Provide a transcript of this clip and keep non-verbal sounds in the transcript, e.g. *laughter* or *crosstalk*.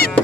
Woo! *laughs*